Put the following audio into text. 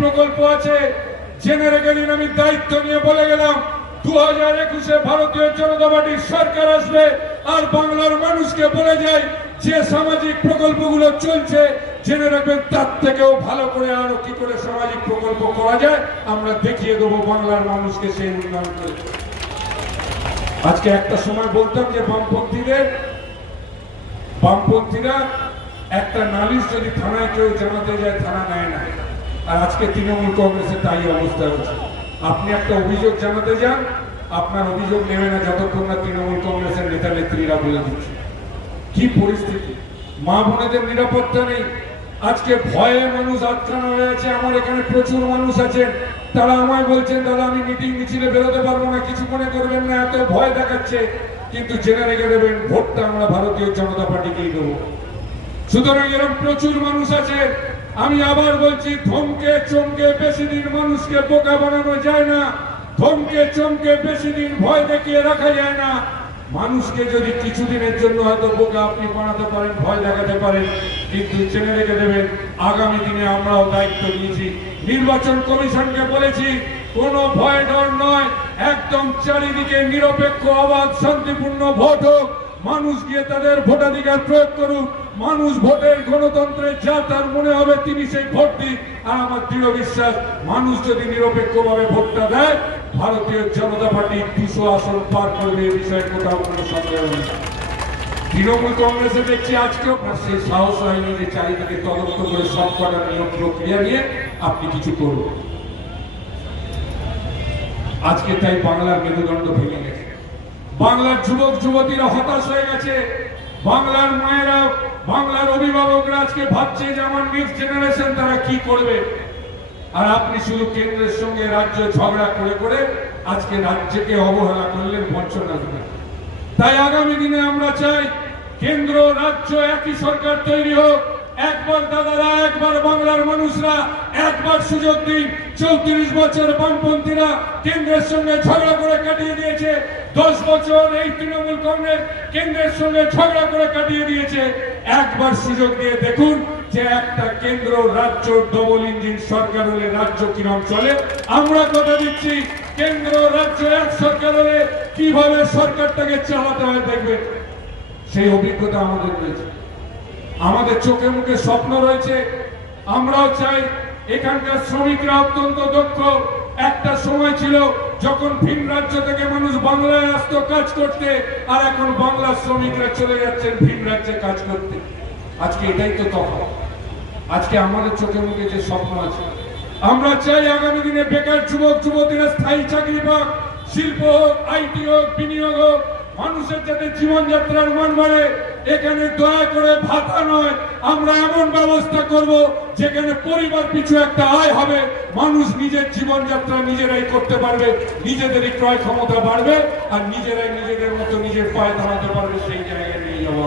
প্রকল্প আছে। জেনে রেখে দিন আমি দায়িত্ব নিয়ে বলে গেলাম দু হাজার একুশে ভারতীয় জনতা পার্টির সরকার আসবে আর বাংলার মানুষকে বলে যায় যে সামাজিক প্রকল্পগুলো চলছে, জেনে রাখবেন তার থেকেও ভালো করে আরও কি করে সামাজিক প্রকল্প করা যায়, আমরা দেখিয়ে দেবো বাংলার মানুষকে সেই উন্নয়ন করে। আজকে একটা সময় বলতাম যে বামপন্থীদের, বামপন্থীরা একটা নালিশ যদি থানায় কেউ জানাতে যায়, থানা নেয় না। আর আজকে তৃণমূল কংগ্রেসের তাই অবস্থা হচ্ছে আপনি একটা অভিযোগ জানাতে যান, আপনার অভিযোগ নেবে না যতক্ষণ না তৃণমূল কংগ্রেসের নেতা নেত্রীরা বলে দিচ্ছে। কি পরিস্থিতি? মা বোনেদের নিরাপত্তা নেই। আজকে ভয়ে মানুষ আটকানো হয়ে আছে, আমার এখানে প্রচুর মানুষ আছেন। তারা আমায় বলছেন, দাদা, আমি মিটিং মিছিলে বেরোতে পারব না, কিছু মনে করবেন না, এত ভয় দেখাচ্ছে। কিন্তু জেনে রেখে দেবেন, ভোটটা আমরা ভারতীয় জনতা পার্টিকেই দেবো। সুতরাং এরকম প্রচুর মানুষ আছে আমি আবার বলছি ধমকে চমকে বেশি দিন মানুষকে বোকা বানানো যায় না। ধমকে চমকে বেশি দিন ভয় দেখিয়ে রাখা যায় না। মানুষকে যদি কিছুদিনের জন্য হয়তো বোকা আপনি বানাতে পারেন, ভয় দেখাতে পারেন, কিন্তু জেনে রেখে দেবেন, আগামী দিনে আমরাও দায়িত্ব নিয়েছি। নির্বাচন কমিশনকে বলেছি, কোনো ভয় ডর নয়, একদম চারিদিকে নিরপেক্ষ, অবাধ, শান্তিপূর্ণ ভোট হোক। মানুষ গিয়ে তাদের ভোটাধিকার প্রয়োগ করুক। মানুষ ভোটের গণতন্ত্রে যা তার মনে হবে তিনি সেই ভোট দিক। আর আমার দৃঢ় বিশ্বাস, মানুষ যদি নিরপেক্ষভাবে ভোটটা দেয়, ভারতীয় জনতা পার্টি দুশো আসন পার করবে এ বিষয়ে কোথাও কোনো সন্দেহ নেই। তৃণমূল কংগ্রেসে দেখছি আজকে আপনার সেই সাহস হয়নি যে চারিদিকে তদন্ত করে সব কটা নিয়ম প্রক্রিয়া নিয়ে আপনি কিছু করুন। আজকে তাই বাংলার মেরুদণ্ড ভেঙে গেছে। বাংলার যুবক, যুবতীরা হতাশ হয়ে গেছে। বাংলার মায়েরা, বাংলার অভিভাবকরা আজকে ভাবছে যে আমার নেক্সট জেনারেশন তারা কি করবে? আর আপনি শুধু কেন্দ্রের সঙ্গে রাজ্য ঝগড়া করে করে আজকে রাজ্যকে অবহেলা করলেন বঞ্চনা দিলেন তাই আগামী দিনে আমরা চাই কেন্দ্র, রাজ্য একই সরকার তৈরি হোক। একবার দাদারা, একবার বাংলার মানুষরা, একবার সুযোগ দিন। চৌত্রিশ বছর বামপন্থীরা কেন্দ্রের সঙ্গে ঝগড়া করে কাটিয়ে দিয়েছে। দশ বছর এই তৃণমূল কংগ্রেস কেন্দ্রের সঙ্গে ঝগড়া করে কাটিয়ে দিয়েছে। একবার সুযোগ দিয়ে দেখুন যে একটা কেন্দ্র, রাজ্য ডবল ইঞ্জিন সরকার হলে রাজ্য কিরম চলে। আমরা কথা দিচ্ছি, কেন্দ্র, রাজ্য এক সরকার হলে কীভাবে সরকারটাকে চালাতে হয় দেখবেন। সেই অভিজ্ঞতা আমাদের রয়েছে। আমাদের চোখে মুখে স্বপ্ন রয়েছে। আমরাও চাই এখানকার শ্রমিকরা অত্যন্ত দক্ষ। একটা সময় ছিল যখন ভিন রাজ্য থেকে মানুষ বাংলায় আসতো কাজ করতে, আর এখন বাংলার শ্রমিকরা চলে যাচ্ছেন ভিন রাজ্যে কাজ করতে। আজকে এটাই তো তখন আজকে আমাদের চোখে মুখে যে স্বপ্ন আছে। আমরা চাই আগামী দিনে বেকার যুবক, যুবতীরা স্থায়ী চাকরি পাক। শিল্প হোক, আইটি হোক, বিনিয়োগ হোক মানুষের যাতে জীবনযাত্রার মান বাড়ে, এখানে দয়া করে ভাতা নয়, আমরা এমন ব্যবস্থা করব যেখানে পরিবার পিছু একটা আয় হবে। মানুষ নিজের জীবনযাত্রা নিজেরাই করতে পারবে, নিজেদেরই ক্রয় ক্ষমতা বাড়বে, আর নিজেরাই নিজেদের মতো নিজের পায়ে দাঁড়াতে পারবে, সেই জায়গায় নিয়ে যাওয়া